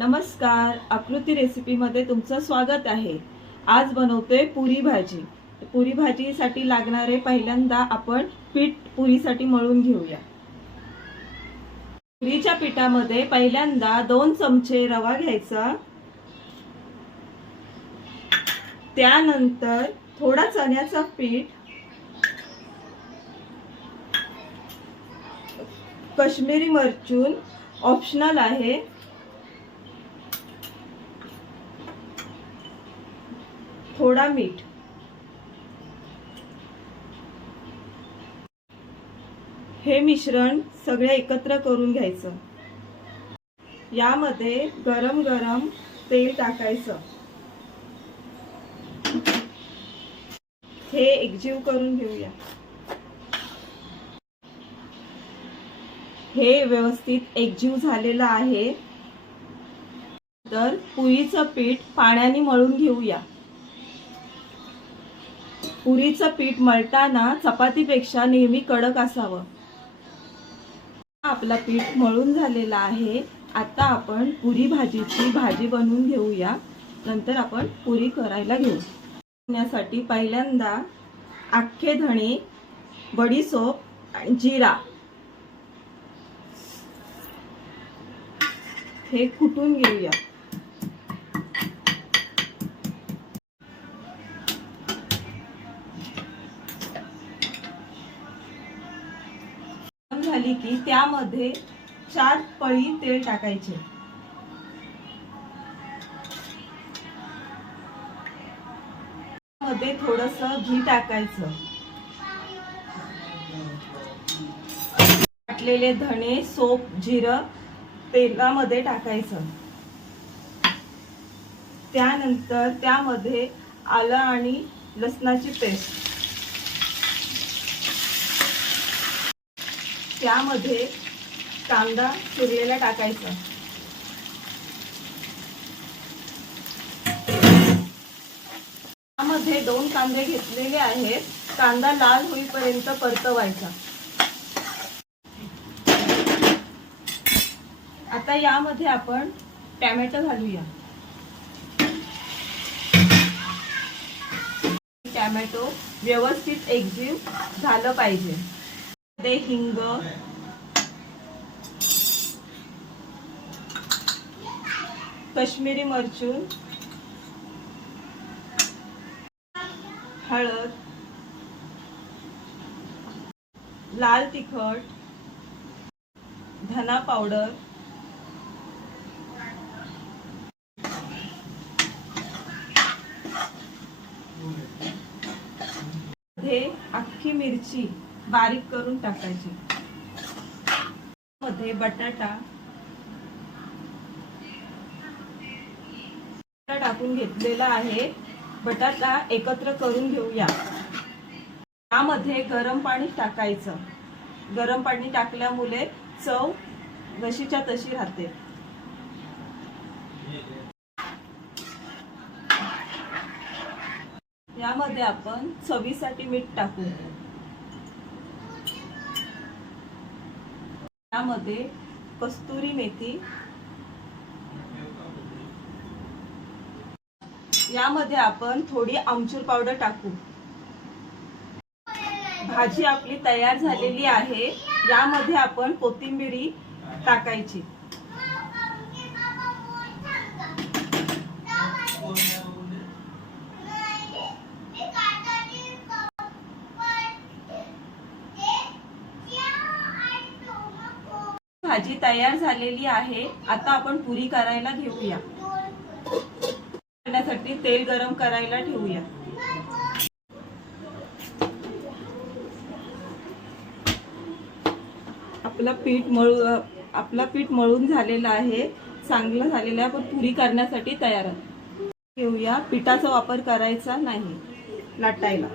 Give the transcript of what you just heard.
नमस्कार, आकृती रेसिपीमध्ये तुमचं स्वागत आहे। आज बनवतोय पुरी भाजी। पुरी भाजीसाठी लागणारे पहिल्यांदा आपण पीठ पुरीसाठी मळून घेऊया। पुरीच्या पिठामध्ये पहिल्यांदा 2 चमचे रवा घ्यायचा, त्यानंतर थोडा चण्याचा पीठ, काश्मीरी मिरचून ऑप्शनल आहे, थोडा मीठ, हे मिश्रण सगळे एकत्र करून घ्यायचं। यामध्ये गरम गरम तेल टाकायचं, हे एकजीव करून घेऊया। हे व्यवस्थित एकजीव झालेलं आहे, तर पुरीचं पीठ पाण्याने मळून घेऊया। पुरीचं पीठ मळताना चपातीपेक्षा नेहमी कडक असावं। आपला पीठ मळून झालेला आहे। आता आपण पुरी भाजीची भाजी बनवून घेऊया, नंतर आपण पुरी करायला घेऊ। यासाठी पहिल्यांदा अख्खे धणे, बडीशेप आणि जिरा हे कुटून घेऊया। झाली की त्यामध्ये 4 पळी तेल टाकायचे। मध्ये थोडंसं घी टाकायचं। वाटलेले धणे, सोप, जिरं तेलामध्ये टाकायचं। त्यानंतर त्यामध्ये आलं आणि लसणाची पेस्ट, त्यामध्ये कांदा चिरलेला टाकायचा। त्यामध्ये 2 कांदे घेतलेले आहेत, कांदा लाल होईपर्यंत परतवायचा। आता यामध्ये आपण टोमॅटो घालूया। टोमॅटो व्यवस्थित एकजीव झालं पाहिजे। ते हिंग, काश्मीरी मिरचून, हळद, लाल तिखट, धना पावडर, मध्ये अख्खी मिरची बारीक करून टाकायची। मध्ये बटाटा टाकून घेतलेला आहे। बटाटा एकत्र करून घेऊया। यामध्ये गरम पाणी टाकायचं। गरम पाणी टाकल्यामुळे चव जशीच्या तशी राहते। यामध्ये आपण चवीसाठी मीठ टाकू। यामध्ये कस्तुरी मेथी, यामध्ये आपण थोडी आमचूर पावडर टाकू। भाजी आपली तयार झालेली आहे। यामध्ये आपण कोथिंबीर टाकायची। भाजी तयार झालेली आहे। आता आपण पुरी करायला घेऊया। करण्यासाठी तेल गरम करायला ठेवूया। आपला पीठ मळून झालेलं आहे, चांगलं झालेलं आहे। आपण पुरी करण्यासाठी तयार आहोत। घेऊया। पिठाचा वापर करायचा नाही लाटायला।